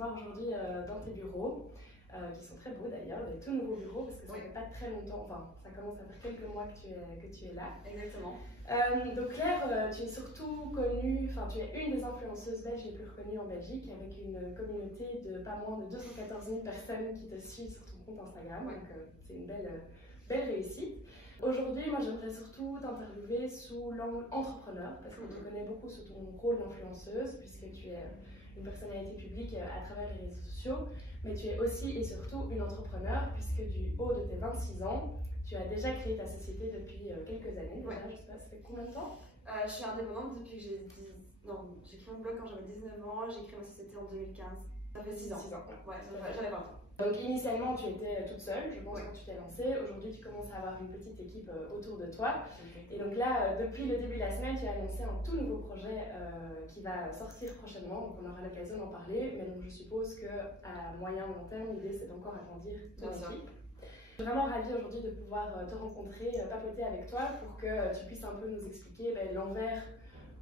recevoir aujourd'hui dans tes bureaux, qui sont très beaux d'ailleurs, des tout nouveaux bureaux, parce que ça fait pas très longtemps, enfin ça commence à faire quelques mois que tu es là. Exactement. Donc Claire, tu es surtout connue, enfin tu es une des influenceuses belges les plus reconnues en Belgique, avec une communauté de pas moins de 214 000 personnes qui te suivent sur ton compte Instagram, donc c'est une belle réussite. Aujourd'hui, moi j'aimerais surtout t'interviewer sous l'angle entrepreneur, parce qu'on te connaît beaucoup sous ton rôle d'influenceuse, puisque tu es une personnalité publique à travers les réseaux sociaux, mais tu es aussi et surtout une entrepreneur, puisque du haut de tes 26 ans, tu as déjà créé ta société depuis quelques années. Déjà, je sais pas, ça fait combien de temps? Je suis indépendante depuis que j'ai créé mon blog quand j'avais 19 ans, j'ai créé ma société en 2015. Ça fait 6 ans. 6 ans. Ouais, j'avais 20 ans. Donc initialement tu étais toute seule, je pense, quand tu t'es lancée. Aujourd'hui tu commences à avoir une petite équipe autour de toi. Et donc là, depuis le début de la semaine, tu as annoncé un tout nouveau projet qui va sortir prochainement. Donc on aura l'occasion d'en parler. Mais donc je suppose qu'à moyen ou long terme, l'idée c'est d'encore agrandir ton équipe. Je suis vraiment ravie aujourd'hui de pouvoir te rencontrer, papoter avec toi pour que tu puisses un peu nous expliquer l'envers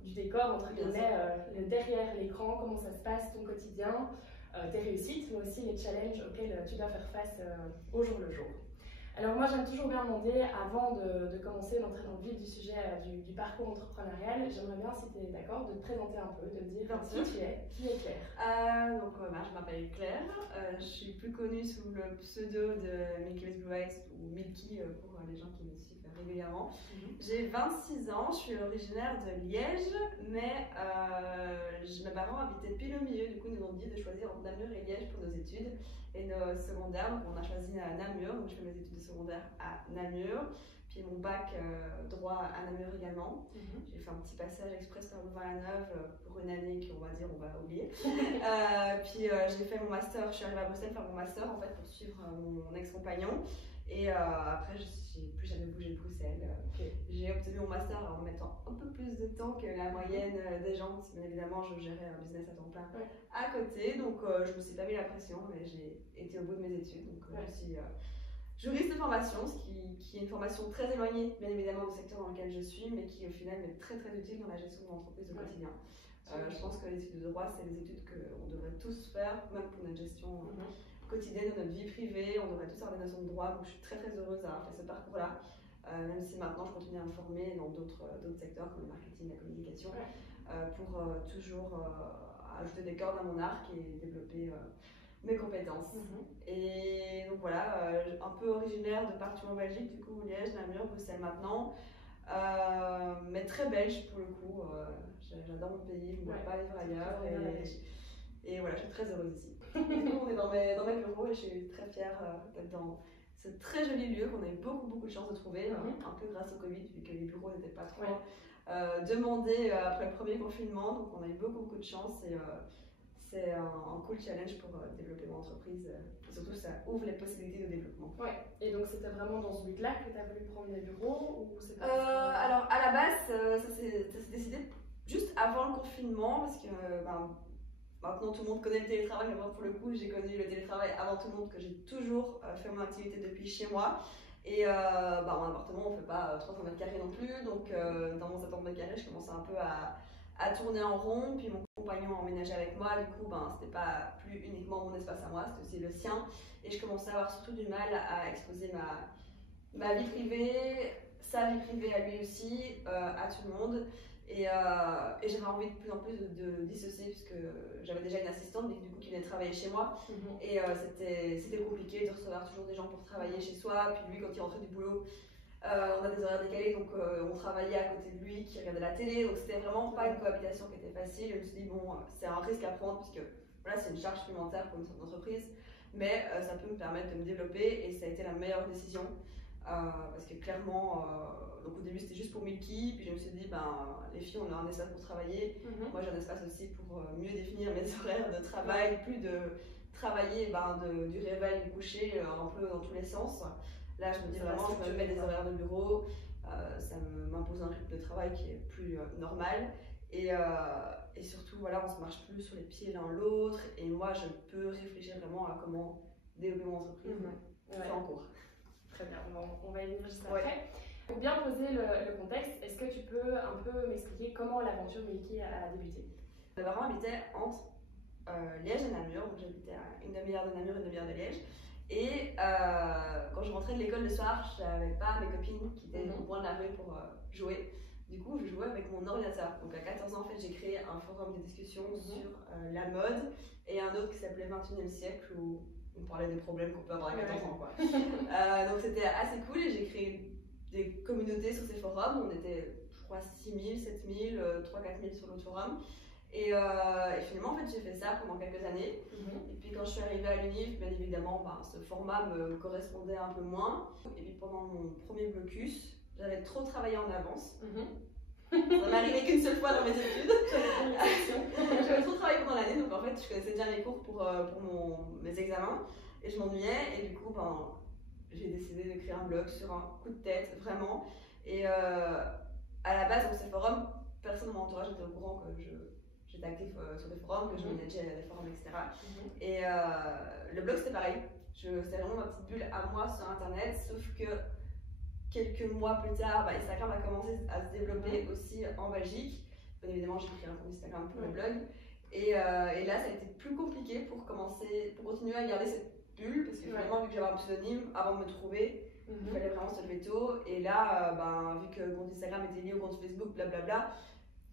du décor, entre guillemets, le derrière l'écran, comment ça se passe, ton quotidien, tes réussites, mais aussi les challenges auxquels tu dois faire face au jour le jour. Alors moi j'aime toujours bien demander, avant de commencer d'entrer dans le vif du sujet du parcours entrepreneurial, j'aimerais bien, si tu es d'accord, de te présenter un peu, de me dire qui est Claire. Je m'appelle Claire, je suis plus connue sous le pseudo de Milky's Blue Eyes ou Milky pour les gens qui me suivent régulièrement. J'ai 26 ans, je suis originaire de Liège, mais mes parents habitaient pile au milieu, du coup ils nous ont dit de choisir entre Namur et Liège pour nos études et nos secondaires. Donc on a choisi Namur, donc je fais mes études de secondaire à Namur, puis mon bac droit à Namur également. J'ai fait un petit passage express par Louvain-la-Neuve pour une année qu'on va dire on va oublier. Puis j'ai fait mon master, je suis arrivée à Bruxelles faire mon master en fait pour suivre mon ex-compagnon. Et après, je n'ai plus jamais bougé de Bruxelles. J'ai obtenu mon master en mettant un peu plus de temps que la moyenne des gens, parce que bien évidemment, je gérais un business à temps plein à côté. Donc, je ne me suis pas mis la pression, mais j'ai été au bout de mes études. Donc, je suis juriste de formation, ce qui est une formation très éloignée, bien évidemment, du secteur dans lequel je suis, mais qui, au final, est très très utile dans la gestion de l'entreprise au quotidien. Je pense que les études de droit, c'est des études qu'on devrait tous faire, même pour notre gestion quotidienne de notre vie privée. On devrait tous avoir des notions de droit, donc je suis très très heureuse d'avoir fait ce parcours-là, même si maintenant je continue à me former dans d'autres secteurs comme le marketing, la communication, pour toujours ajouter des cordes à mon arc et développer mes compétences. Et donc voilà, un peu originaire de partout en Belgique, du coup Liège, Namur, Bruxelles maintenant, mais très belge pour le coup. J'adore mon pays, je ne me vois pas vivre ailleurs et voilà, je suis très heureuse ici. Du coup, on est dans mes bureaux et je suis très fière d'être dans ce très joli lieu qu'on a eu beaucoup de chance de trouver, un peu grâce au Covid, vu que les bureaux n'étaient pas trop demandés après le premier confinement. Donc on a eu beaucoup de chance et c'est un cool challenge pour développer mon entreprise. Et surtout, ça ouvre les possibilités de développement. Ouais, et donc c'était vraiment dans ce but-là que tu as voulu prendre les bureaux ou c'est alors à la base, ça s'est décidé juste avant le confinement parce que maintenant tout le monde connaît le télétravail, mais moi pour le coup j'ai connu le télétravail avant tout le monde, que j'ai toujours fait mon activité depuis chez moi. Et mon appartement on ne fait pas 300 mètres carrés non plus, donc dans mon 70 mètres carrés je commençais un peu à tourner en rond, puis mon compagnon a emménagé avec moi, du coup c'était pas plus uniquement mon espace à moi, c'était aussi le sien, et je commençais à avoir surtout du mal à exposer ma vie privée, sa vie privée à lui aussi, à tout le monde. Et j'avais envie de plus en plus de dissocier, puisque j'avais déjà une assistante mais du coup qui venait travailler chez moi. Et c'était compliqué de recevoir toujours des gens pour travailler chez soi. Puis lui, quand il rentrait du boulot, on a des horaires décalés, donc on travaillait à côté de lui qui regardait la télé. Donc c'était vraiment pas une cohabitation qui était facile. Je me suis dit, bon, c'est un risque à prendre, puisque voilà, c'est une charge supplémentaire pour une entreprise, mais ça peut me permettre de me développer et ça a été la meilleure décision. Parce que clairement, donc au début c'était juste pour Milky, puis je me suis dit, les filles on a un espace pour travailler, moi j'ai un espace aussi pour mieux définir mes horaires de travail, plus de travailler du réveil du coucher, un peu dans tous les sens. Là je me dis vraiment, je me mets des horaires de bureau, ça m'impose un rythme de travail qui est plus normal. Et surtout, voilà, on se marche plus sur les pieds l'un l'autre, et moi je peux réfléchir vraiment à comment développer mon entreprise. C'est en cours. Très bien, on va y venir juste après. Pour bien poser le contexte, est-ce que tu peux un peu m'expliquer comment l'aventure Milky a débuté? Mes parents habitaient entre Liège et Namur. Donc j'habitais à une demi-heure de Namur, une demi-heure de Liège. Et quand je rentrais de l'école le soir, je n'avais pas mes copines qui étaient au coin de la rue pour jouer. Du coup, je jouais avec mon ordinateur. Donc à 14 ans, en fait, j'ai créé un forum de discussion sur la mode et un autre qui s'appelait 21e siècle où on parlait des problèmes qu'on peut avoir à 14 ans. Quoi. Donc c'était assez cool et j'ai créé des communautés sur ces forums. On était, je crois, 6000, 7000, 3-4000 sur l'autre forum. Et finalement, en fait, j'ai fait ça pendant quelques années. Et puis quand je suis arrivée à l'UNIF, bien évidemment, ce format me correspondait un peu moins. Et puis pendant mon premier blocus, j'avais trop travaillé en avance. Ça m'est arrivé qu'une seule fois dans mes études. J'avais trop travaillé pendant l'année, donc en fait, je connaissais déjà mes cours pour mes examens. Et je m'ennuyais, et du coup, j'ai décidé de créer un blog sur un coup de tête, vraiment. Et à la base, dans ces forums, personne de mon entourage était au courant que j'étais active sur des forums, que je manageais des forums, etc. Et le blog, c'était pareil. C'était vraiment ma petite bulle à moi sur Internet, sauf que quelques mois plus tard, Instagram a commencé à se développer aussi en Belgique. Bien évidemment, j'ai créé un compte Instagram pour le blog. Et là, ça a été plus compliqué pour continuer à garder cette bulle, parce que finalement, vu que j'avais un pseudonyme, avant de me trouver, il fallait vraiment se lever tôt. Et là, vu que le compte Instagram était lié au compte Facebook, blablabla,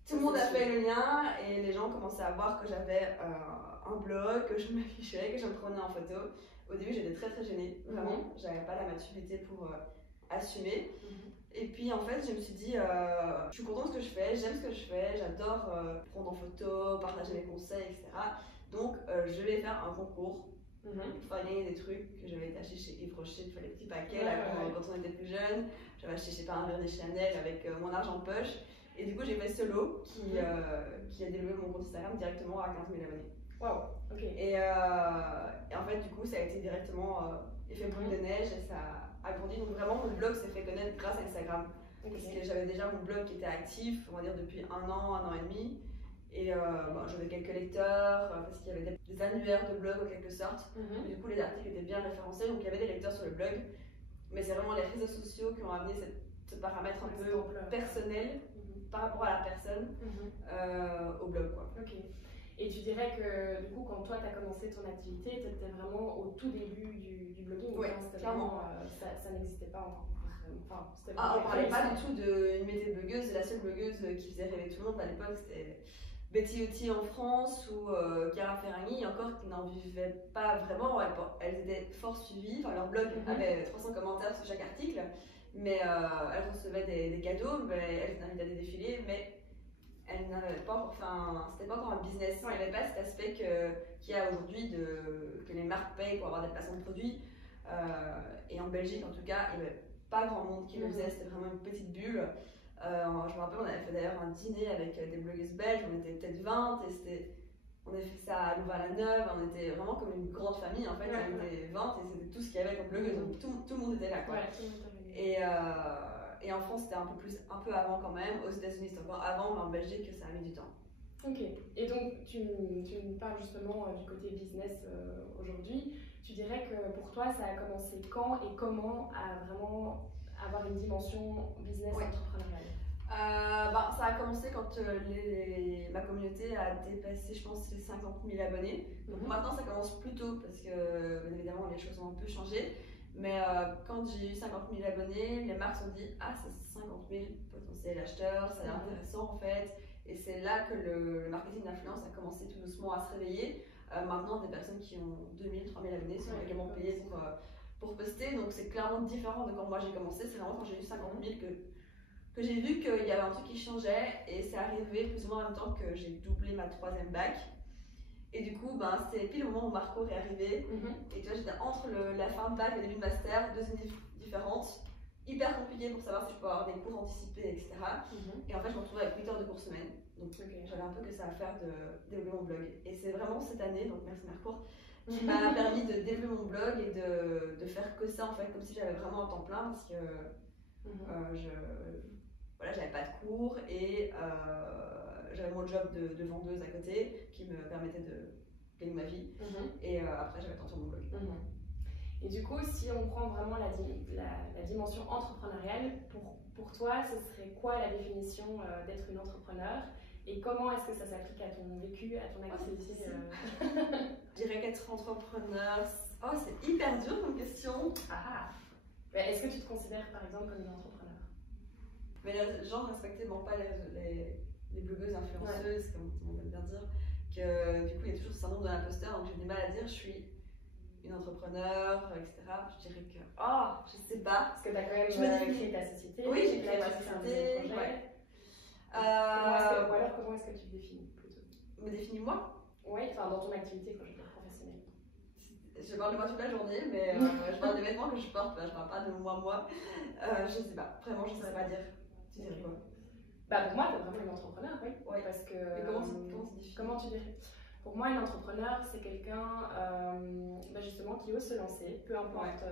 tout le monde a fait le lien et les gens commençaient à voir que j'avais un blog, que je m'affichais, que je me prenais en photo. Au début, j'étais très gênée, vraiment. J'avais pas la maturité pour assumer. Et puis en fait, je me suis dit, je suis contente de ce que je fais, j'aime ce que je fais, j'adore prendre en photo, partager mes conseils, etc. Donc je vais faire un concours pour faire gagner des trucs que j'avais acheté chez Yves Rocher, il fallait des petits paquets quand on était plus jeune. J'avais acheté, je sais pas, un verre de Chanel avec mon argent de poche. Et du coup, j'ai fait ce lot qui a développé mon compte Instagram directement à 15 000 abonnés. Wow, ok. Et en fait, du coup, ça a été directement effet boule de neige et ça a grandi. Donc vraiment, mon blog s'est fait connaître grâce à Instagram. Parce que j'avais déjà mon blog qui était actif, on va dire depuis un an et demi. Et j'avais quelques lecteurs, parce qu'il y avait des annuaires de blog en quelque sorte. Et du coup, les articles étaient bien référencés, donc il y avait des lecteurs sur le blog. Mais c'est vraiment les réseaux sociaux qui ont amené ce paramètre un peu personnel par rapport à la personne au blog, quoi. Ok. Et tu dirais que du coup, quand toi tu as commencé ton activité, tu étais vraiment au tout début du blogging. Oui, clairement. Ça n'existait pas encore. Enfin, on parlait pas du tout d'une métier de blogueuse. La seule blogueuse qui faisait rêver tout le monde à l'époque, c'était Betty Otti en France ou Chiara Ferragni, encore qui n'en vivaient pas vraiment. Elles étaient fort suivies. Enfin, leur blog avait 300 commentaires sur chaque article, mais elles recevaient des cadeaux, elles étaient invitées à des défilés, mais elle n'avait pas encore, c'était pas encore un business. Il n'y avait pas cet aspect qu'il y a aujourd'hui que les marques payent pour avoir des placements de produits. Et en Belgique, en tout cas, il n'y avait pas grand monde qui le faisait. C'était vraiment une petite bulle. Je me rappelle, on avait fait d'ailleurs un dîner avec des blogueuses belges. On était peut-être 20 et on avait fait ça à Louvain-la-Neuve. On était vraiment comme une grande famille. En fait, on était 20 et c'était tout ce qu'il y avait comme blogueuse. Donc tout le monde était là, quoi. Et en France, c'était un peu avant quand même. Aux États-Unis, c'était encore avant, mais en Belgique, ça a mis du temps. Ok. Et donc, tu me parles justement du côté business aujourd'hui. Tu dirais que pour toi, ça a commencé quand et comment à vraiment avoir une dimension business entrepreneuriale? Ça a commencé quand ma communauté a dépassé, je pense, les 50 000 abonnés. Donc maintenant, ça commence plus tôt parce que, bien évidemment, les choses ont un peu changé. Mais quand j'ai eu 50 000 abonnés, les marques se sont dit « Ah, c'est 50 000 potentiels acheteurs, ça a l'air intéressant en fait ». Et c'est là que le marketing d'influence a commencé tout doucement à se réveiller. Maintenant, des personnes qui ont 2 000, 3 000 abonnés sont également payées pour poster. Donc c'est clairement différent de quand moi j'ai commencé. C'est vraiment quand j'ai eu 50 000 que j'ai vu qu'il y avait un truc qui changeait. Et c'est arrivé plus ou moins en même temps que j'ai doublé ma 3e bac. Et du coup, c'était pile au moment où Marco est arrivé. Et tu vois, j'étais entre la fin de bac et le début de master, 2 années différentes. Hyper compliqué pour savoir si je peux avoir des cours anticipés, etc. Et en fait, je me retrouvais avec 8 heures de cours semaine. Donc j'avais un peu que ça à faire de développer mon blog. Et c'est vraiment cette année, donc merci Marco, qui m'a permis de développer mon blog et de faire que ça en fait, comme si j'avais vraiment un temps plein parce que j'avais pas de cours et j'avais mon job de vendeuse à côté qui me permettait de gagner ma vie. Et après, j'avais le temps sur mon blog. Et du coup, si on prend vraiment la dimension entrepreneuriale, pour toi, ce serait quoi la définition d'être une entrepreneur? Et comment est-ce que ça s'applique à ton vécu, à ton activité Je dirais qu'être entrepreneur, oh, c'est hyper dur comme question. Ah. Est-ce que tu te considères par exemple comme une entrepreneur? Mais les gens ne respectent tellement pas les blogueuses influenceuses, comme on aime bien dire, que du coup il y a toujours ce syndrome de l'imposteur, donc j'ai du mal à dire je suis une entrepreneur, etc. Je dirais que, je sais pas. Parce que tu as quand même créé ta société. Oui, j'ai créé ma société. Ouais. Ou alors comment est-ce que tu te définis plutôt? Me définis moi? Oui, enfin dans ton activité quand je veux dire professionnelle. Je parle de moi toute la journée, mais je parle des vêtements que je porte, je parle pas de moi. Je sais pas, vraiment je sais pas dire. Tu dirais quoi? Pour moi, tu es vraiment une entrepreneur, oui. Ouais. Parce que, mais comment tu dirais? Pour moi, une entrepreneur, c'est quelqu'un justement qui ose se lancer, peu importe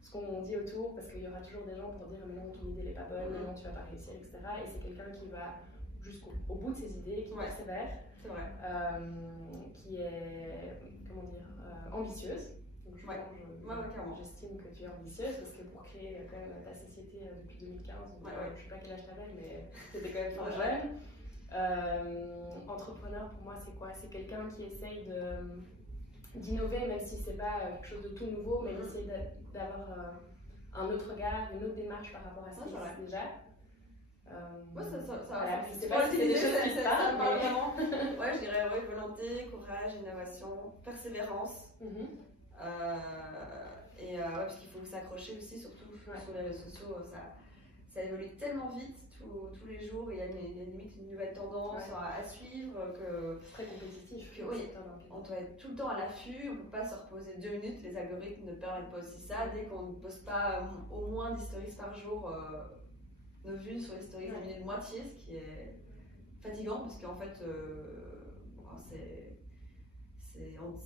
ce qu'on dit autour, parce qu'il y aura toujours des gens pour dire mais non, ton idée n'est pas bonne, mais non, tu vas pas réussir, etc. Et c'est quelqu'un qui va jusqu'au bout de ses idées, qui persévère, qui est, comment dire, ambitieuse. Donc j'estime que tu es ambitieuse parce que pour créer quand même ta société depuis 2015, je sais pas quel âge tu avais, mais c'était quand même fort jeune. Entrepreneur pour moi c'est quoi? C'est quelqu'un qui essaye d'innover, même si c'est pas quelque chose de tout nouveau, mais d'essayer d'avoir un autre regard, une autre démarche par rapport à ce qui existe déjà. Je sais pas si c'est des choses qui parlent vraiment. Ouais, je dirais volonté, courage, innovation, persévérance. Parce qu'il faut s'accrocher aussi, surtout sur les réseaux sociaux, ça évolue tellement vite tous les jours, il y a limite une nouvelle tendance à suivre que c'est très compétitif. On doit être tout le temps à l'affût, on ne peut pas se reposer 2 minutes, les algorithmes ne permettent pas aussi ça. Dès qu'on ne poste pas au moins 10 stories par jour, nos vues sur les stories diminuent de moitié, ce qui est fatigant parce qu'en fait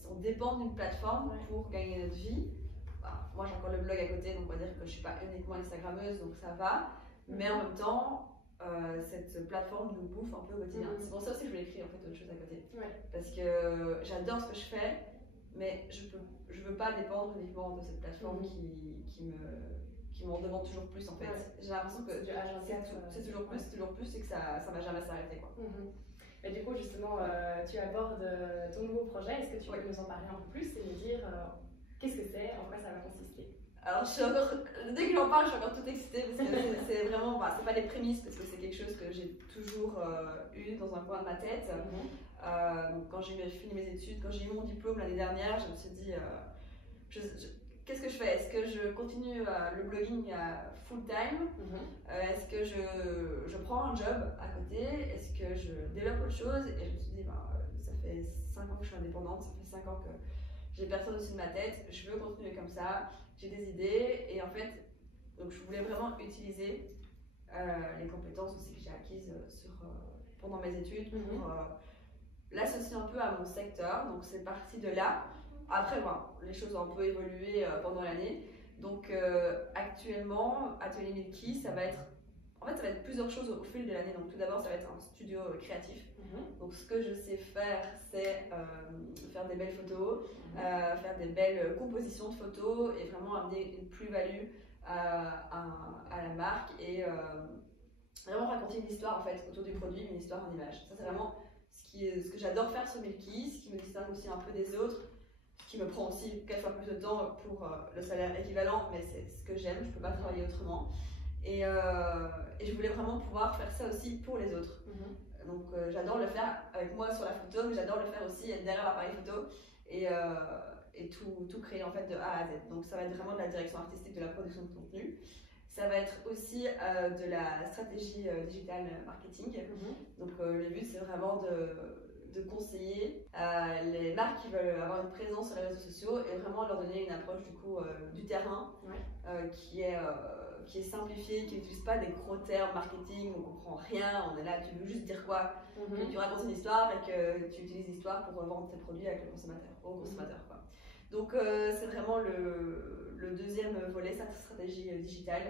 on dépend d'une plateforme pour gagner notre vie. Moi j'ai encore le blog à côté, donc on va dire que je ne suis pas uniquement Instagrammeuse, donc ça va. Mais en même temps, cette plateforme nous bouffe un peu au quotidien. C'est pour ça aussi que je voulais écrire en fait autre chose à côté. Parce que j'adore ce que je fais, mais je veux pas dépendre uniquement de cette plateforme qui m'en demande toujours plus en fait. J'ai l'impression que c'est toujours plus et que ça va jamais s'arrêter quoi. Et du coup justement, tu abordes ton nouveau projet. Est-ce que tu peux nous en parler un peu plus et nous dire qu'est-ce que c'est, en quoi ça va consister? Alors, dès que j'en parle, je suis encore toute excitée parce que c'est vraiment, c'est pas les prémices parce que c'est quelque chose que j'ai toujours eu dans un coin de ma tête. Quand j'ai fini mes études, quand j'ai eu mon diplôme l'année dernière, je me suis dit, qu'est-ce que je fais? Est-ce que je continue le blogging full time? Est-ce que je prends un job à côté? Est-ce que je développe autre chose? Et je me suis dit, ça fait 5 ans que je suis indépendante, ça fait 5 ans que j'ai personne au-dessus de ma tête, je veux continuer comme ça, j'ai des idées et en fait, donc je voulais vraiment utiliser les compétences aussi que j'ai acquises pendant mes études pour l'associer un peu à mon secteur, donc c'est parti de là. Après, les choses ont un peu évolué pendant l'année, donc actuellement, Atelier Milky, ça va être plusieurs choses au fil de l'année. Donc tout d'abord, ça va être un studio créatif. Donc ce que je sais faire, c'est faire des belles photos, faire des belles compositions de photos et vraiment amener une plus-value à la marque et vraiment raconter une histoire en fait autour du produit, une histoire en image. Ça c'est vraiment ce que j'adore faire sur Milky, ce qui me distingue aussi un peu des autres, ce qui me prend aussi 4 fois plus de temps pour le salaire équivalent, mais c'est ce que j'aime, je ne peux pas travailler autrement. Et je voulais vraiment pouvoir faire ça aussi pour les autres. Donc j'adore le faire avec moi sur la photo, mais j'adore le faire aussi être derrière l'appareil photo et tout créer en fait de A à Z. Donc ça va être vraiment de la direction artistique, de la production de contenu. Ça va être aussi de la stratégie digitale marketing. Donc le but c'est vraiment de conseiller les marques qui veulent avoir une présence sur les réseaux sociaux et vraiment leur donner une approche du coup du terrain qui est simplifiée, qui n'utilise pas des gros termes marketing, on ne comprend rien, on est là, tu veux juste dire quoi, que tu racontes une histoire et que tu utilises l'histoire pour vendre tes produits avec le consommateur, au consommateur quoi. Donc c'est vraiment le deuxième volet, cette stratégie digitale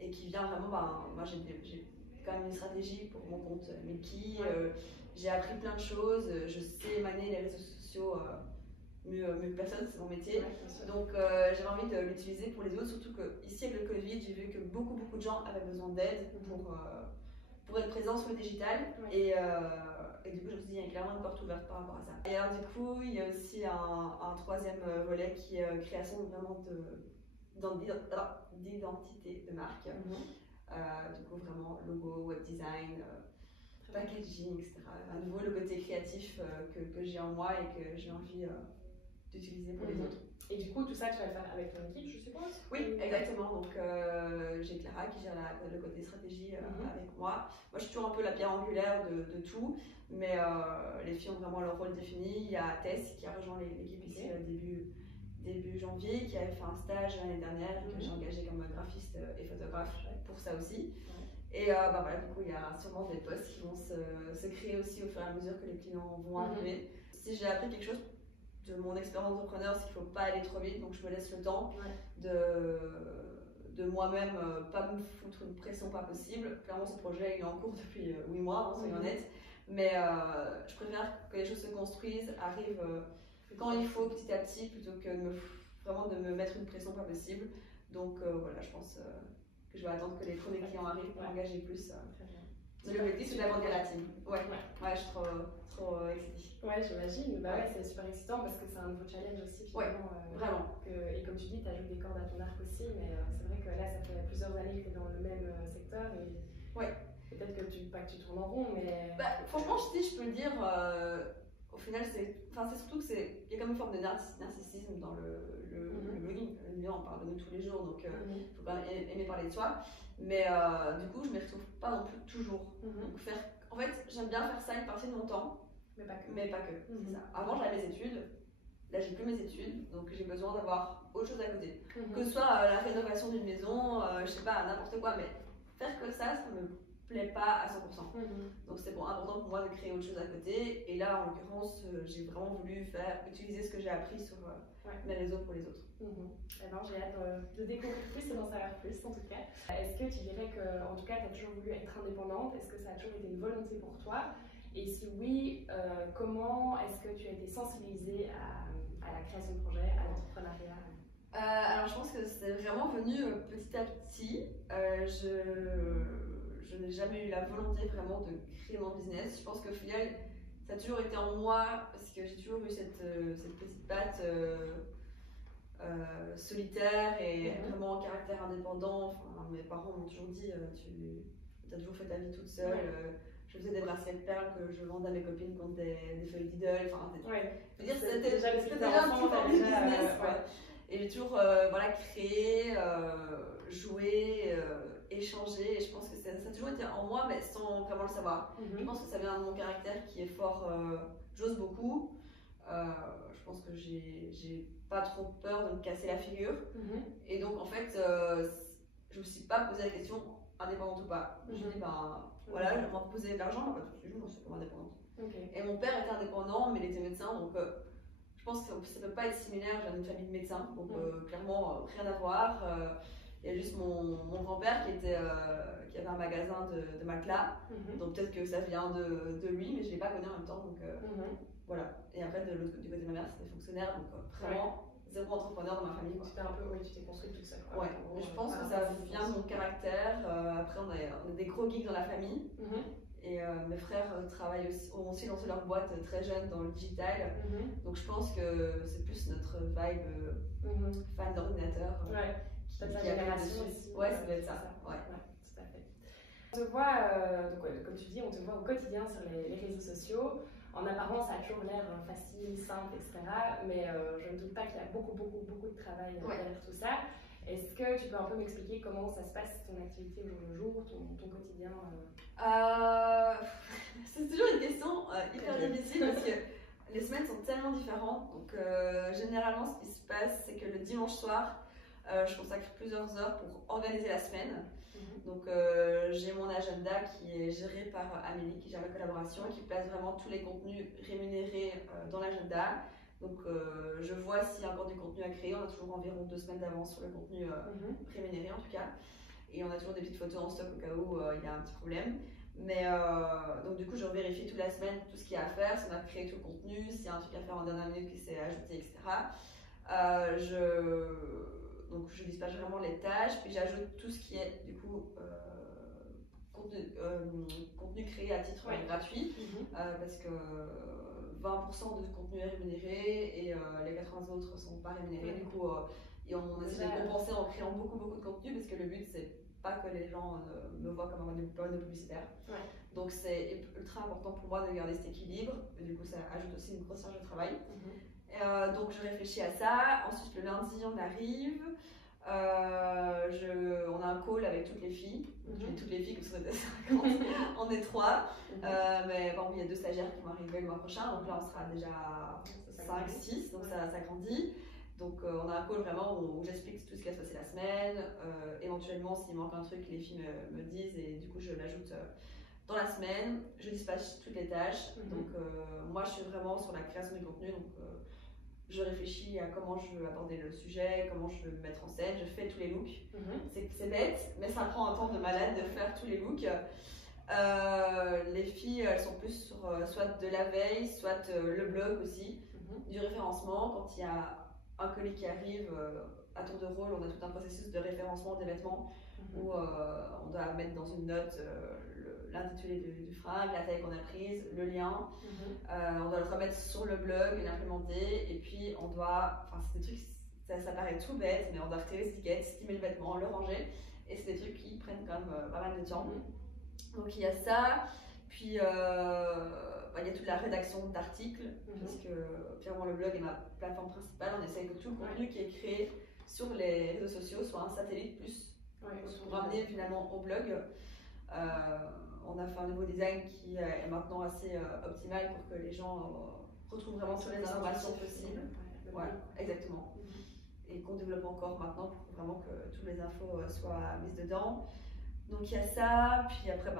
et qui vient vraiment, moi j'ai quand même une stratégie pour mon compte Milky, j'ai appris plein de choses, je sais manier les réseaux sociaux mieux que personne, c'est mon métier. Donc j'avais envie de l'utiliser pour les autres, surtout qu'ici avec le Covid, j'ai vu que beaucoup de gens avaient besoin d'aide pour être présent sur le digital. Et du coup, je me suis dit, il y a clairement une porte ouverte par rapport à ça. Et alors, du coup, il y a aussi un troisième volet qui est création vraiment d'identité de marque. Du coup, vraiment logo, web design, packaging, etc. À nouveau, le côté créatif que j'ai en moi et que j'ai envie d'utiliser pour les autres. Et du coup, tout ça, tu vas le faire avec ton équipe, je suppose? Oui, exactement. Donc, j'ai Clara qui gère le côté stratégie avec moi. Moi, je suis toujours un peu la pierre angulaire de tout, mais les filles ont vraiment leur rôle défini. Il y a Tess qui a rejoint l'équipe ici début janvier, qui avait fait un stage l'année dernière et que j'ai engagé comme graphiste et photographe pour ça aussi. Et voilà, du coup, il y a sûrement des postes qui vont se créer aussi au fur et à mesure que les clients vont arriver. Si j'ai appris quelque chose de mon expérience d'entrepreneur, c'est qu'il ne faut pas aller trop vite, donc je me laisse le temps de moi-même pas me foutre une pression pas possible. Clairement, ce projet il est en cours depuis 8 mois, soyons honnêtes, mais je préfère que les choses se construisent, arrivent quand il faut petit à petit, plutôt que vraiment de me mettre une pression pas possible. Donc voilà, je pense que je vais attendre que les premiers clients arrivent pour engager plus. L'objectif, c'est d'agrandir la team. Ouais, je suis trop excitée. Ouais, j'imagine. Bah ouais, c'est super excitant parce que c'est un nouveau challenge aussi, finalement. Vraiment. Et comme tu dis, tu ajoutes des cordes à ton arc aussi, mais c'est vrai que là, ça fait plusieurs années que tu es dans le même secteur et peut-être que pas que tu tournes en rond, mais. Franchement, je peux le dire, au final, c'est surtout qu'il y a comme une forme de narcissisme dans le blogging. On parle de nous tous les jours, donc il faut quand même aimer parler de soi. Mais du coup, je ne m'y retrouve pas non plus toujours. Donc en fait, j'aime bien faire ça une partie de mon temps, mais pas que. C'est ça. Avant, j'avais mes études. Là, j'ai plus mes études, donc j'ai besoin d'avoir autre chose à côté. Que ce soit la rénovation d'une maison, je sais pas, n'importe quoi, mais faire que ça me plaît pas à 100%. Donc c'est important pour moi de créer autre chose à côté. Et là, en l'occurrence, j'ai vraiment voulu utiliser ce que j'ai appris sur mes réseaux pour les autres. Alors, j'ai hâte de découvrir plus et d'en savoir plus, en tout cas. Est-ce que tu dirais que, en tout cas, tu as toujours voulu être indépendante? Est-ce que ça a toujours été une volonté pour toi? Et si oui, comment est-ce que tu as été sensibilisée à la création de projets, à l'entrepreneuriat? Alors, je pense que c'est vraiment venu petit à petit. Je n'ai jamais eu la volonté vraiment de créer mon business. Je pense qu'au final, ça a toujours été en moi parce que j'ai toujours eu cette petite patte solitaire et vraiment en caractère indépendant. Enfin, mes parents m'ont toujours dit tu as toujours fait ta vie toute seule. Je faisais des bracelets de perles que je vendais à mes copines contre des feuilles d'idole. Je veux dire, c'était déjà un petit peu du business. Et j'ai toujours créé, joué, échangé. Et je pense que ça a toujours été en moi, mais sans vraiment le savoir. Je pense que ça vient de mon caractère qui est fort. J'ose beaucoup. Je pense que j'ai pas trop peur de me casser la figure. Et donc, en fait, je me suis pas posé la question indépendante ou pas. Je me suis dit, voilà, on m'a proposé de l'argent, pas tout de suite, moi je suis comme indépendante. Et mon père était indépendant, mais il était médecin, donc je pense que ça ne peut pas être similaire. Je viens d'une famille de médecins, donc clairement rien à voir. Il y a juste mon grand-père qui avait un magasin de matelas, donc peut-être que ça vient de lui, mais je ne l'ai pas connu en même temps. Donc voilà. Et après, du côté de ma mère, c'était fonctionnaire, donc vraiment zéro entrepreneur dans ma famille. Tu t'es construite toute seule. Je pense que ça vient de mon caractère. Après, on est des gros geeks dans la famille. Et mes frères travaillent ont aussi lancé leur boîte très jeune dans le digital. Donc je pense que c'est plus notre vibe fan d'ordinateur qui a génération aussi. Ouais, ça doit être ça. Tout à fait. On te voit, comme tu dis, on te voit au quotidien sur les réseaux sociaux. En apparence, ça a toujours l'air facile, simple, etc. Mais je ne doute pas qu'il y a beaucoup de travail derrière tout ça. Est-ce que tu peux un peu m'expliquer comment ça se passe, ton activité au jour le jour, ton quotidien C'est toujours une question hyper difficile parce que les semaines sont tellement différentes. Donc généralement, ce qui se passe, c'est que le dimanche soir, je consacre plusieurs heures pour organiser la semaine. Donc j'ai mon agenda qui est géré par Amélie qui gère la collaboration et qui place vraiment tous les contenus rémunérés dans l'agenda. Donc je vois s'il y a encore du contenu à créer. On a toujours environ 2 semaines d'avance sur le contenu rémunéré en tout cas. Et on a toujours des petites photos en stock au cas où il y a un petit problème. Mais donc du coup je vérifie toute la semaine tout ce qu'il y a à faire, si on a créé tout le contenu, s'il y a un truc à faire en dernière minute qui s'est ajouté, etc. Donc je dispatche vraiment les tâches, puis j'ajoute tout ce qui est du coup contenu créé à titre gratuit, parce que 20% de ce contenu est rémunéré et les 80 autres ne sont pas rémunérés. Du coup, on essaie de compenser en créant beaucoup de contenu, parce que le but, c'est pas que les gens me voient comme un panneau publicitaire. Donc c'est ultra important pour moi de garder cet équilibre. Et du coup, ça ajoute aussi une grosse charge de travail. Donc je réfléchis à ça. Ensuite, le lundi, on arrive. On a un call avec toutes les filles. Toutes les filles, comme ça, on était 50. On est 3. Mais bon, il y a 2 stagiaires qui vont arriver le mois prochain. Donc là, on sera déjà 5, 6. Donc ça grandit. Donc on a un call vraiment où j'explique tout ce qui va se passer la semaine. Éventuellement, s'il manque un truc, les filles me disent et du coup, je l'ajoute dans la semaine. Je dispatche toutes les tâches. Donc moi, je suis vraiment sur la création du contenu. Donc je réfléchis à comment je veux aborder le sujet, comment je veux me mettre en scène. Je fais tous les looks. C'est bête, mais ça prend un temps de malade de faire tous les looks. Les filles, elles sont plus sur soit de la veille, soit le blog aussi, du référencement. Quand il y a un colis qui arrive à tour de rôle, on a tout un processus de référencement des vêtements où on doit mettre dans une note l'intitulé du fringue, la taille qu'on a prise, le lien. On doit le remettre sur le blog, l'implémenter, et puis on doit, enfin c'est des trucs, ça paraît tout bête, mais on doit retirer les étiquettes, stimer le vêtement, le ranger, et c'est des trucs qui prennent quand même pas mal de temps. Donc il y a ça, puis il y a toute la rédaction d'articles, parce que clairement le blog est ma plateforme principale. On essaye que tout le contenu qui est créé sur les réseaux sociaux soit un satellite plus pour ramener finalement au blog. On a fait un nouveau design qui est maintenant assez optimal pour que les gens retrouvent vraiment toutes les informations possibles. Ouais, exactement. Et qu'on développe encore maintenant pour vraiment que toutes les infos soient mises dedans. Donc il y a ça, puis après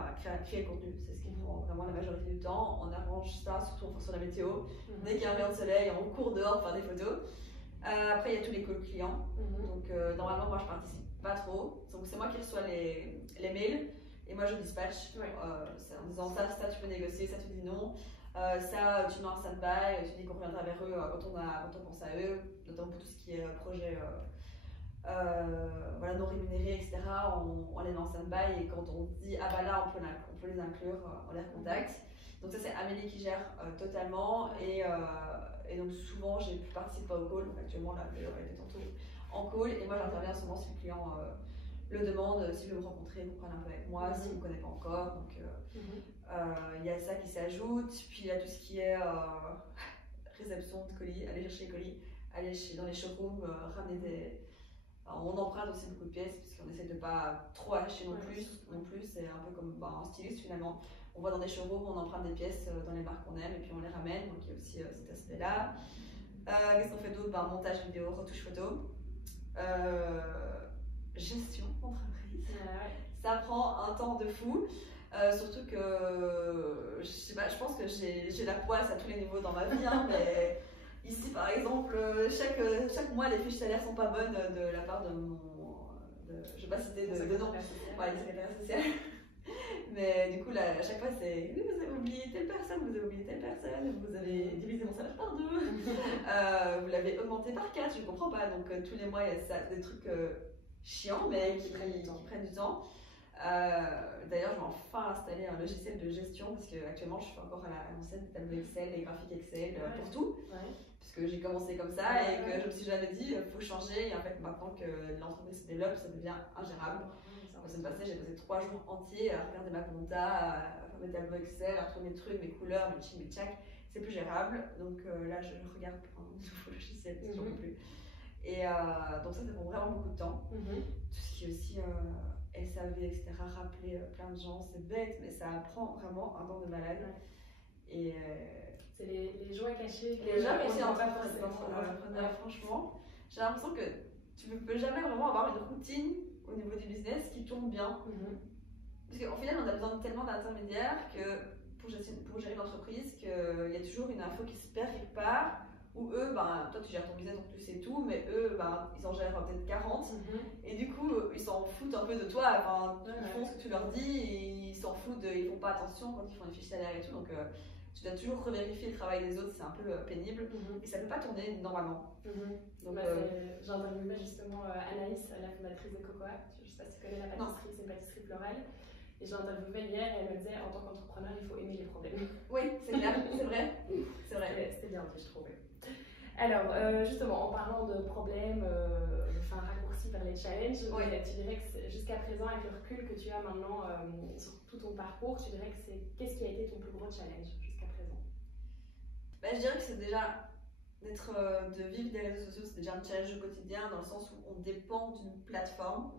créer le contenu, c'est ce qui prend vraiment la majorité du temps. On arrange ça, surtout en fonction de la météo. Dès qu'il y a un rayon de soleil, on court dehors faire des photos. Après il y a tous les calls clients. Donc normalement moi je participe pas trop. Donc c'est moi qui reçois les mails. Et moi je dispatch en disant ça tu peux négocier, ça tu dis non, ça tu mets en stand-by, tu dis qu'on reviendra vers eux quand on pense à eux, notamment pour tout ce qui est projet non rémunéré, etc. On les met en stand-by et quand on dit ah bah là on peut les inclure, on les recontacte. Donc ça c'est Amélie qui gère totalement et donc souvent je participe pas au call, donc actuellement là elle était tantôt en call et moi j'interviens souvent si le client le demande, s'il veut me rencontrer, vous prenez un peu avec moi, s'il ne me connaît pas encore. Donc il y a ça qui s'ajoute, puis il y a tout ce qui est réception de colis, aller chercher les colis, aller dans les showrooms, ramener des. On emprunte aussi beaucoup de pièces, parce qu'on essaie de ne pas trop acheter non plus, c'est un peu comme un styliste finalement. On va dans des showrooms, on emprunte des pièces dans les marques qu'on aime et puis on les ramène, donc il y a aussi cet aspect-là. Qu'est-ce qu'on fait d'autre? Montage vidéo, retouche photo. Gestion d'entreprise. Ça prend un temps de fou. Surtout que je sais pas, je pense que j'ai la poisse à tous les niveaux dans ma vie, mais ici par exemple, chaque mois les fiches salaires sont pas bonnes de la part de je vais pas citer de nom, les secrétaires sociaux. Mais du coup, là, à chaque fois, c'est oui, vous avez oublié telle personne, vous avez oublié telle personne, vous avez divisé mon salaire par 2, vous l'avez augmenté par 4, je comprends pas. Donc, tous les mois, il y a ça, des trucs chiants, mais qui prennent du temps. D'ailleurs, je vais enfin installer un logiciel de gestion parce qu'actuellement, je suis encore à l'ancienne tableau Excel, les graphiques Excel pour tout. Parce que j'ai commencé comme ça et que je me suis jamais dit, il faut changer. Et en fait, maintenant que l'entreprise se développe, ça devient ingérable. La semaine passée, j'ai passé 3 jours entiers à regarder ma compta, à faire mes tableaux Excel, à retrouver mes trucs, mes couleurs, mes chi, mes tchac. C'est plus gérable. Donc là, je regarde pour un nouveau logiciel parce que j'en peux plus. Et donc ça prend vraiment beaucoup de temps. Tout ce qui est aussi SAV, etc., rappeler plein de gens, c'est bête, mais ça prend vraiment un temps de malade. Et c'est les joies cachées. Les joies cachées en pas forcément. Franchement, j'ai l'impression que tu ne peux jamais vraiment avoir une routine au niveau du business qui tourne bien. Parce qu'au final, on a besoin tellement d'intermédiaires que pour gérer l'entreprise, qu'il y a toujours une info qui se perd quelque part. Où eux, toi tu gères ton business donc tu sais tout, mais eux, ils en gèrent peut-être 40 et du coup, ils s'en foutent un peu de toi, ils font ce que tu leur dis et ils s'en foutent, ils font pas attention quand ils font les fiches salaires et tout, donc tu dois toujours revérifier le travail des autres, c'est un peu pénible et ça peut pas tourner normalement. Donc, j'ai interviewé justement Anaïs, la fondatrice de Cocoa, je sais pas si tu connais la pâtisserie, c'est une pâtisserie florale. Et j'ai interviewé hier et elle me disait, en tant qu'entrepreneur, il faut aimer les problèmes. Oui, c'est clair, c'est vrai. C'est vrai. C'était bien dit, je trouvais. Alors, justement, en parlant de problèmes, enfin raccourci vers les challenges, tu dirais que jusqu'à présent, avec le recul que tu as maintenant sur tout ton parcours, tu dirais que qu'est-ce qui a été ton plus gros challenge jusqu'à présent? Je dirais que c'est déjà de vivre des réseaux sociaux, c'est déjà un challenge au quotidien dans le sens où on dépend d'une plateforme.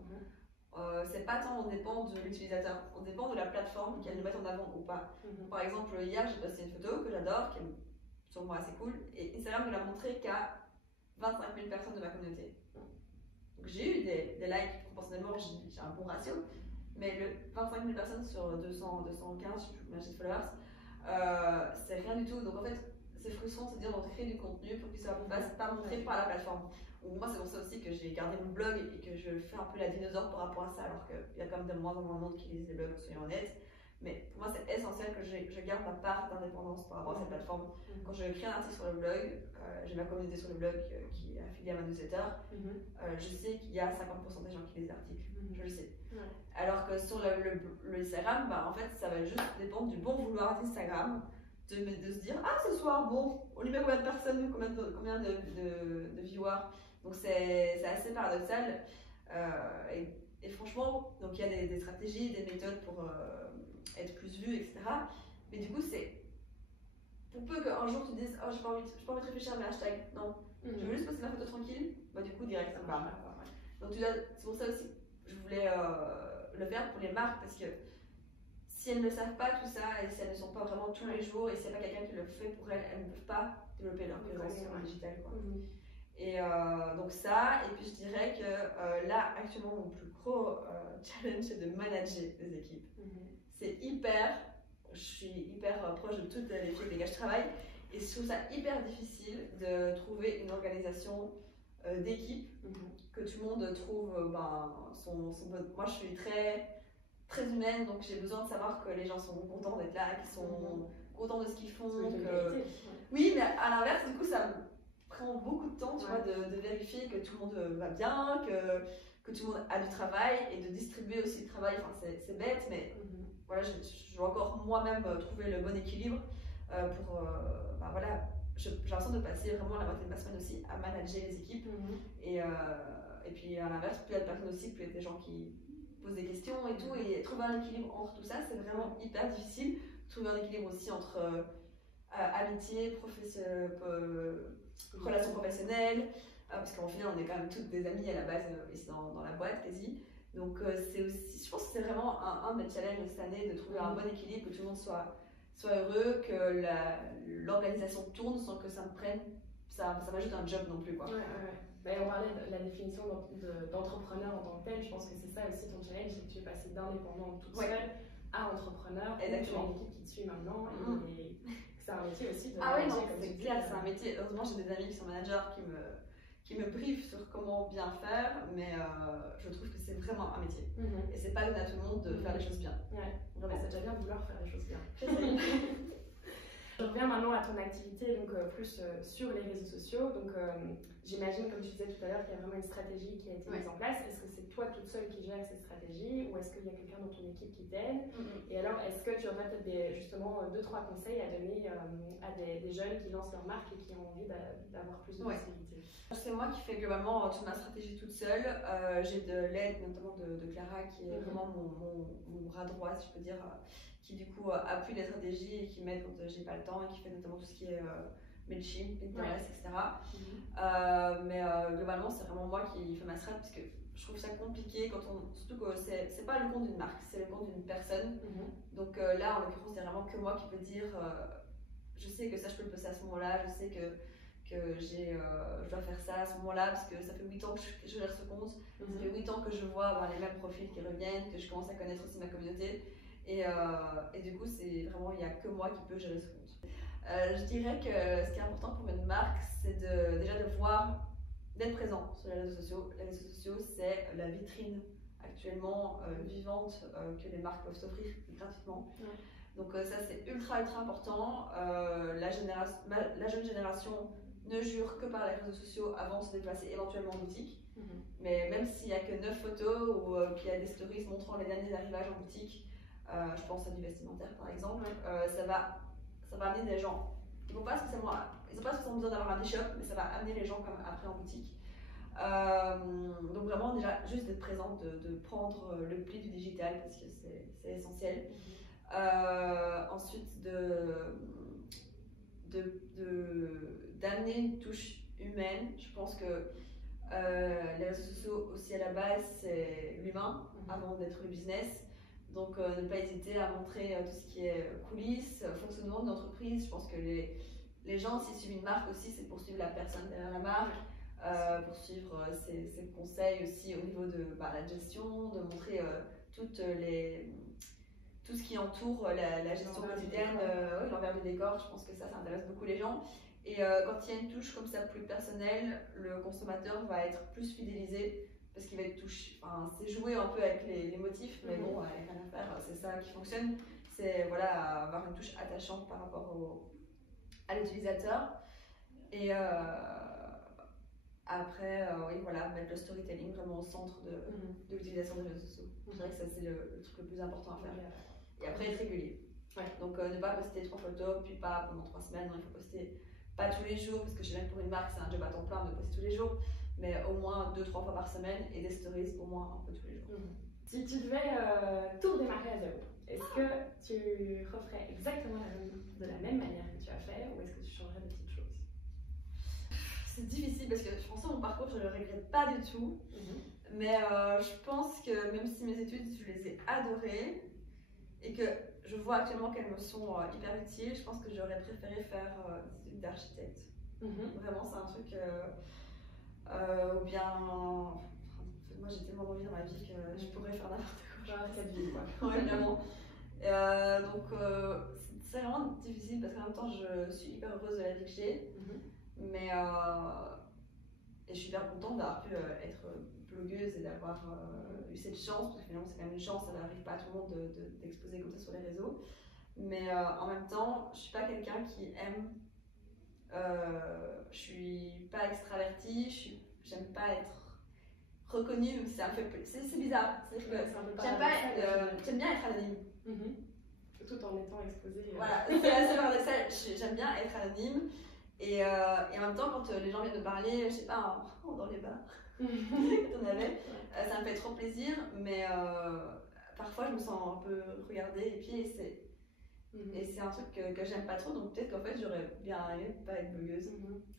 C'est pas tant on dépend de l'utilisateur, on dépend de la plateforme qu'elle nous met en avant ou pas. Par exemple, hier j'ai posté une photo que j'adore, qui est sur moi assez cool, et Instagram me l'a montré qu'à 25 000 personnes de ma communauté. Donc j'ai eu des likes, proportionnellement j'ai un bon ratio, mais le 25 000 personnes sur 215, je sais plus combien j'ai de followers, c'est rien du tout. Donc en fait, c'est frustrant de se dire on crée du contenu pour que ça ne fasse pas montrer par la plateforme. Moi, c'est pour ça aussi que j'ai gardé mon blog et que je fais un peu la dinosaure par rapport à ça, alors qu'il y a quand même de moins en moins de monde qui lise les blogs, soyons honnêtes. Mais pour moi, c'est essentiel que je garde ma part d'indépendance par rapport à cette plateforme. Quand je crée un article sur le blog, j'ai ma communauté sur le blog qui est affiliée à ma newsletter, je sais qu'il y a 50% des gens qui lisent l'article, je le sais. Alors que sur le Instagram, en fait, ça va juste dépendre du bon vouloir d'Instagram. De se dire, ah ce soir, bon, on lui met combien de personnes, combien de viewers. Donc c'est assez paradoxal. Et franchement, donc il y a des stratégies, des méthodes pour être plus vu, etc. Mais du coup, c'est pour peu qu'un jour tu dises, oh j'ai pas envie de réfléchir à mes hashtags, non, je veux juste poster ma photo tranquille, du coup direct ça marche. Donc c'est pour ça aussi que je voulais le faire pour les marques, parce que si elles ne savent pas tout ça, et si elles ne sont pas vraiment tous les jours, et s'il n'y a pas quelqu'un qui le fait pour elles, elles ne peuvent pas développer leur présence sur le digital. Et donc ça, et puis je dirais que là, actuellement, mon plus gros challenge, c'est de manager des équipes. C'est je suis hyper proche de toutes les filles avec lesquelles je travaille, et je trouve ça hyper difficile de trouver une organisation d'équipe, que tout le monde trouve son bon. Moi, je suis très humaine, donc j'ai besoin de savoir que les gens sont contents d'être là, qu'ils sont contents de ce qu'ils font. Oui, mais à l'inverse, du coup, ça me prend beaucoup de temps, tu vois, de vérifier que tout le monde va bien, que tout le monde a du travail, et de distribuer aussi le travail. Enfin, c'est bête, mais voilà, je dois encore moi-même trouver le bon équilibre pour, voilà, j'ai l'impression de passer vraiment la moitié de ma semaine aussi à manager les équipes. Et puis à l'inverse, plus il y a de personnes aussi, plus il y a des gens qui posent des questions et tout, et trouver un équilibre entre tout ça, c'est vraiment hyper difficile. Trouver un équilibre aussi entre amitié, relations professionnelles, parce qu'en final on est quand même toutes des amies à la base ici dans la boîte quasi. Donc c'est aussi, je pense que c'est vraiment un des challenges cette année, de trouver un bon équilibre, que tout le monde soit heureux, que l'organisation tourne sans que ça me prenne, ça m'ajoute un job non plus, quoi. On parlait de la définition d'entrepreneur en tant que tel. Je pense que c'est ça aussi ton challenge, c'est que tu es passé d'indépendant toute seule à entrepreneur. Exactement. Tu as une équipe qui te suit maintenant, et c'est un métier aussi de manager. Non, c'est clair, c'est un métier. Heureusement, j'ai des amis qui sont managers qui me briefent sur comment bien faire, mais je trouve que c'est vraiment un métier. Et c'est pas donné à tout le monde de faire les choses bien. Vraiment. C'est déjà bien de vouloir faire les choses bien. Je reviens maintenant à ton activité, donc plus sur les réseaux sociaux. Donc j'imagine, comme tu disais tout à l'heure, qu'il y a vraiment une stratégie qui a été mise en place. Est-ce que c'est toi toute seule qui gère cette stratégie, ou est-ce qu'il y a quelqu'un dans ton équipe qui t'aide? Et alors, est-ce que tu aurais peut-être justement 2-3 conseils à donner à des jeunes qui lancent leur marque et qui ont envie d'avoir plus de possibilités? C'est moi qui fais globalement toute ma stratégie toute seule. J'ai de l'aide notamment de Clara, qui est vraiment mon bras droit, si je peux dire, qui du coup appuie les stratégies et qui m'aide quand j'ai pas le temps, et qui fait notamment tout ce qui est Mailchimp, Pinterest, etc. Mais globalement, c'est vraiment moi qui fais ma strat, parce que je trouve ça compliqué surtout que c'est pas le compte d'une marque, c'est le compte d'une personne. Donc là, en l'occurrence, c'est vraiment que moi qui peux dire je sais que ça, je peux le poster à ce moment-là, je sais que je dois faire ça à ce moment-là, parce que ça fait 8 ans que je gère ce compte, ça fait 8 ans que je vois les mêmes profils qui reviennent, que je commence à connaître aussi ma communauté, et du coup, c'est vraiment, il n'y a que moi qui peux gérer ce compte. Je dirais que ce qui est important pour une marque, c'est déjà d'être présent sur les réseaux sociaux. Les réseaux sociaux, c'est la vitrine actuellement vivante que les marques peuvent s'offrir gratuitement. Donc ça, c'est ultra important. La jeune génération ne jure que par les réseaux sociaux avant de se déplacer éventuellement en boutique. Mais même s'il n'y a que 9 photos ou qu'il y a des stories montrant les derniers arrivages en boutique, je pense à du vestimentaire par exemple, ça va amener des gens. Ils n'ont pas spécialement besoin d'avoir un e-shop, mais ça va amener les gens comme après en boutique. Donc vraiment déjà juste d'être présente, de prendre le pli du digital parce que c'est essentiel. Ensuite d'amener une touche humaine. Je pense que les réseaux sociaux aussi à la base c'est l'humain avant d'être le business. Donc ne pas hésiter à montrer tout ce qui est coulisses, fonctionnement de l'entreprise. Je pense que les gens s'ils suivent une marque aussi c'est pour suivre la personne derrière la marque. Pour suivre ses conseils aussi au niveau de la gestion, de montrer tout ce qui entoure la gestion quotidienne, l'envers du décor. Je pense que ça intéresse beaucoup les gens. Et quand il y a une touche comme ça plus personnelle, le consommateur va être plus fidélisé parce qu'il va être touché. Enfin, c'est jouer un peu avec les motifs, mais bon, il n'y a rien à faire, c'est ça qui fonctionne. C'est avoir une touche attachante par rapport à l'utilisateur. Et après, mettre le storytelling vraiment au centre de l'utilisation des réseaux sociaux. Je dirais que ça, c'est le truc le plus important à faire. Et après, être régulier. Donc, ne pas poster 3 photos, puis pas pendant 3 semaines. Non, il faut poster pas tous les jours, parce que je sais bien que pour une marque, c'est un job à temps plein de poster tous les jours, mais au moins 2-3 fois par semaine et des stories au moins un peu tous les jours. Si tu devais tout redémarrer à zéro, est-ce que tu referais exactement de la même manière que tu as fait ou est-ce que tu changerais des petites choses? C'est difficile parce que je pense que mon parcours, je ne le regrette pas du tout. Mais je pense que même si mes études, je les ai adorées et que je vois actuellement qu'elles me sont hyper utiles, je pense que j'aurais préféré faire des études d'architecte. Vraiment, c'est un truc. Ou bien. Moi, j'ai tellement envie dans ma vie que je pourrais faire n'importe quoi. Cette vie, quoi. Ouais, vraiment. Donc, c'est vraiment difficile parce qu'en même temps, je suis hyper heureuse de la vie que j'ai. Mais et je suis hyper contente d'avoir pu être blogueuse et d'avoir eu cette chance, parce que finalement c'est quand même une chance, ça n'arrive pas à tout le monde d'exposer comme ça sur les réseaux. Mais en même temps, je suis pas quelqu'un qui aime. Je suis pas extravertie, j'aime pas être reconnue, même si ça me fait. C'est bizarre. J'aime bien être anonyme. Tout en étant exposée. Voilà, c'est assez paradoxal. J'aime bien être anonyme. Et en même temps, quand les gens viennent me parler, je sais pas, dans les bars, t'en avais, ça me fait trop plaisir, mais parfois je me sens un peu regardée les pieds et c'est un truc que j'aime pas trop, donc peut-être qu'en fait j'aurais bien aimé pas être blogueuse.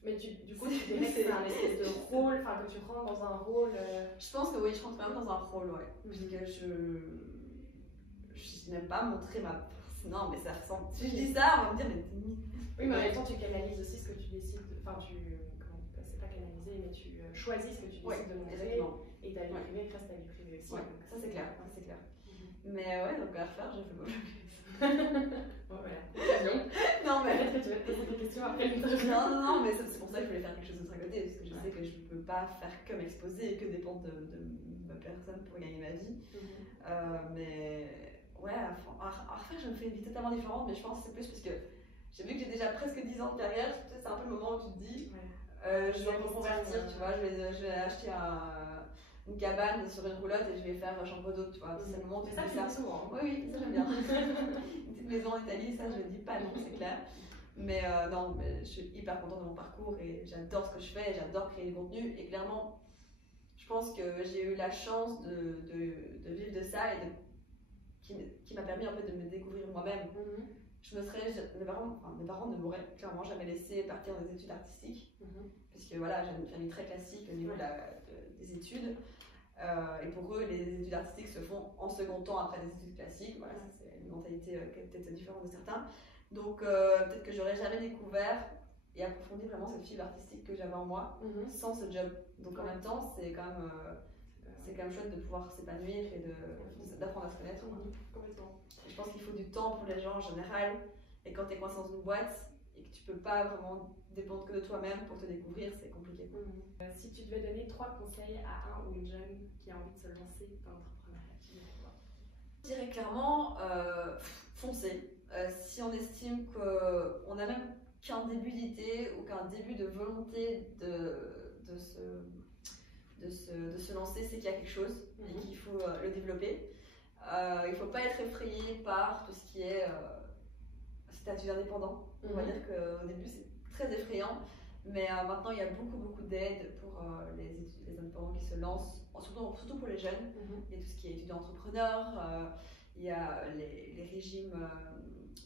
Mais du coup, tu dirais que c'est un espèce de rôle, enfin que tu rentres dans un rôle. Je pense que oui, je rentre quand même dans un rôle, ouais. Parce que je n'aime pas montrer ma. Non, mais ça ressemble. Si je dis ça, on va me dire, mais. Oui, mais en même temps, tu canalises aussi ce que tu décides. Enfin, c'est pas canaliser, mais tu choisis ce que tu décides de montrer. Et ta vie privée reste ta vie privée aussi. Ouais, ça c'est clair. Ça, c'est clair. Mais ouais, donc à refaire, je fais pas. Bon, voilà. Non, mais. Peut-être que tu vas te poser des questions après l'interview. Non, mais c'est pour ça que je voulais faire quelque chose d'autre à côté. Parce que je sais que je peux pas faire que m'exposer et que dépendre de ma personne pour gagner ma vie. Mais ouais, à refaire, je me fais une vie totalement différente. Mais je pense que c'est plus parce que. J'ai vu que j'ai déjà presque 10 ans de carrière, c'est un peu le moment où tu te dis, je vais me reconvertir, tu vois, je vais acheter une cabane sur une roulotte et je vais faire chambre d'eau, tu vois, c'est le moment où tu ça, dis ça. Souvent. Oui, ça j'aime bien. Une petite maison en Italie, ça je dis pas non, c'est clair. Mais non, mais je suis hyper contente de mon parcours et j'adore ce que je fais, j'adore créer du contenu et clairement, je pense que j'ai eu la chance de vivre de ça et qui m'a permis en fait de me découvrir moi-même. Mes parents ne m'auraient clairement jamais laissé partir dans des études artistiques, parce que voilà, j'ai une famille très classique au niveau des études, et pour eux, les études artistiques se font en second temps après des études classiques. Voilà, c'est une mentalité peut-être différente de certains. Donc peut-être que j'aurais jamais découvert et approfondi vraiment cette fibre artistique que j'avais en moi sans ce job. Donc en même temps, c'est quand même chouette de pouvoir s'épanouir et d'apprendre à se connaître. Complètement. Je pense qu'il faut du temps pour les gens en général, et quand tu es coincé dans une boîte et que tu peux pas vraiment dépendre que de toi-même pour te découvrir, c'est compliqué. Si tu devais donner 3 conseils à un ou une jeune qui a envie de se lancer dans l'entrepreneuriat, tu dirais quoi? Je dirais clairement foncer. Si on estime qu'on a même qu'un début d'idée ou qu'un début de volonté de se lancer, c'est qu'il y a quelque chose et qu'il faut le développer. il ne faut pas être effrayé par tout ce qui est statut indépendant. On va dire qu'au début c'est très effrayant, mais maintenant il y a beaucoup d'aides pour les indépendants qui se lancent, surtout pour les jeunes. Il y a tout ce qui est étudiant-entrepreneur, il y a les régimes.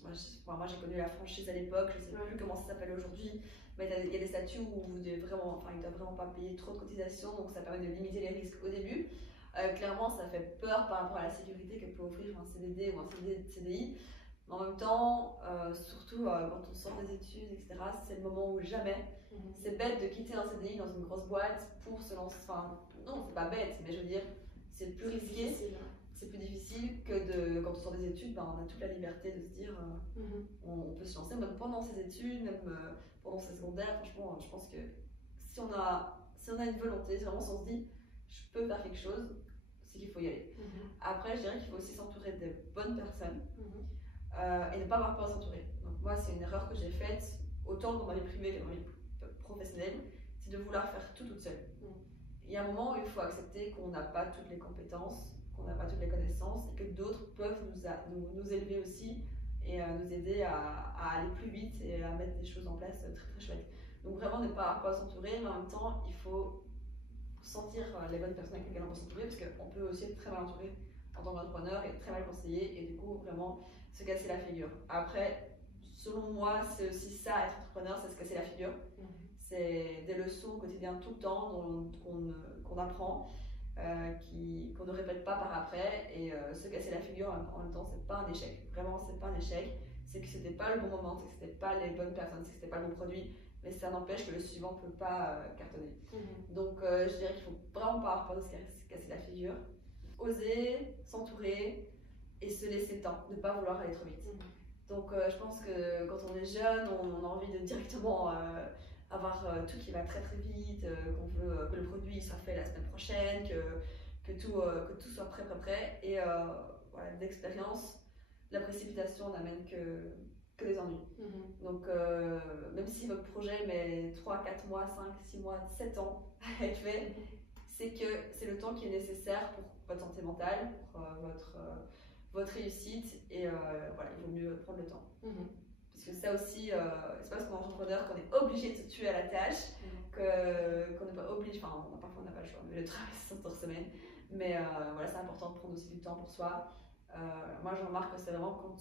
Moi j'ai connu la franchise à l'époque, je ne sais plus comment ça s'appelle aujourd'hui, mais il y a des statuts où vous devez vraiment, ils ne doivent vraiment pas payer trop de cotisations, donc ça permet de limiter les risques au début. Clairement, ça fait peur par rapport à la sécurité que peut offrir un CDD ou un CDI. Mais en même temps, surtout quand on sort des études, etc., c'est le moment où jamais. C'est bête de quitter un CDI dans une grosse boîte pour se lancer. Enfin, non, c'est pas bête, mais je veux dire, c'est plus risqué. C'est plus difficile que quand on sort des études, on a toute la liberté de se dire on peut se lancer même pendant ses études, même pendant ses secondaires. Franchement, je pense que si on a une volonté, vraiment si on se dit je peux faire quelque chose, c'est qu'il faut y aller. Après, je dirais qu'il faut aussi s'entourer des bonnes personnes et ne pas avoir peur de s'entourer. Donc moi, c'est une erreur que j'ai faite, autant dans ma vie privée que dans ma vie professionnelle, c'est de vouloir faire tout toute seule. Il y a un moment où il faut accepter qu'on n'a pas toutes les compétences, qu'on n'a pas toutes les connaissances et que d'autres peuvent nous élever aussi et nous aider à aller plus vite et à mettre des choses en place très chouettes. Donc vraiment ne pas avoir peur de s'entourer, mais en même temps, il faut sentir les bonnes personnes avec lesquelles on peut s'entourer, parce qu'on peut aussi être très mal entouré en tant qu'entrepreneur et très mal conseillé, et du coup vraiment se casser la figure. Après, selon moi, c'est aussi ça, être entrepreneur, c'est se casser la figure. C'est des leçons au quotidien tout le temps qu'on apprend, qu'on ne répète pas par après, et se casser la figure en même temps, c'est pas un échec. Vraiment, c'est pas un échec, c'est que c'était pas le bon moment, c'est que c'était pas les bonnes personnes, c'est que c'était pas le bon produit. Mais ça n'empêche que le suivant ne peut pas cartonner. Donc je dirais qu'il ne faut vraiment pas avoir peur de se casser la figure. Oser, s'entourer et se laisser le temps, ne pas vouloir aller trop vite. Donc je pense que quand on est jeune, on a envie de directement avoir tout qui va très vite, qu'on veut que le produit soit fait la semaine prochaine, que tout soit prêt. Et voilà, d'expérience, la précipitation n'amène que des ennuis. Donc même si votre projet met 3, 4 mois, 5, 6 mois, 7 ans à être fait, c'est que c'est le temps qui est nécessaire pour votre santé mentale, pour votre réussite, et voilà, il vaut mieux prendre le temps. Parce que ça aussi, c'est pas parce qu'on est entrepreneur qu'on est obligé de se tuer à la tâche, qu'on n'est pas obligé, enfin parfois on n'a pas le choix, mais le travail c'est 100 heures semaine, mais voilà, c'est important de prendre aussi du temps pour soi. Moi je remarque que c'est vraiment quand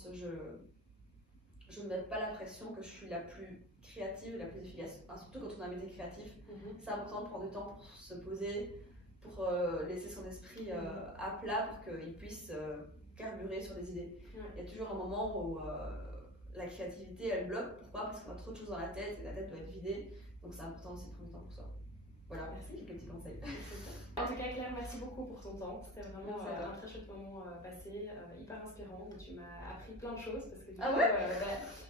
je ne mets pas la pression que je suis la plus créative et la plus efficace. Enfin, surtout quand on a un métier créatif, c'est important de prendre du temps pour se poser, pour laisser son esprit à plat pour qu'il puisse carburer sur des idées. Il y a toujours un moment où la créativité elle bloque. Pourquoi? Parce qu'on a trop de choses dans la tête et la tête doit être vidée. Donc c'est important aussi de prendre du temps pour soi. Voilà, merci, quelques petits conseils. En tout cas, Claire, merci beaucoup pour ton temps. C'était vraiment un très chouette moment passé, hyper inspirant. Tu m'as appris plein de choses parce que du coup,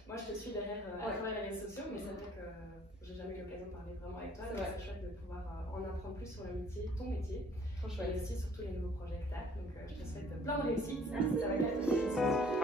moi je te suis derrière à travers les réseaux sociaux, mais c'est vrai que j'ai jamais eu l'occasion de parler vraiment avec toi. Donc c'est chouette de pouvoir en apprendre plus sur le métier, ton métier, et aussi sur tous les nouveaux projets que tu as. Donc je te souhaite plein de réussite. Ça va cartonner.